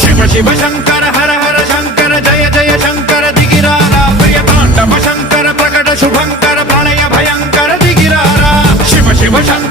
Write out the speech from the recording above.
शिव शिव शंकर हर हर शंकर जय जय शंकर दिगिरारा प्रिय तांडव शंकर प्रकट शुभंकर प्रणय भयंकर दिगिरारा शिव शिव शंकर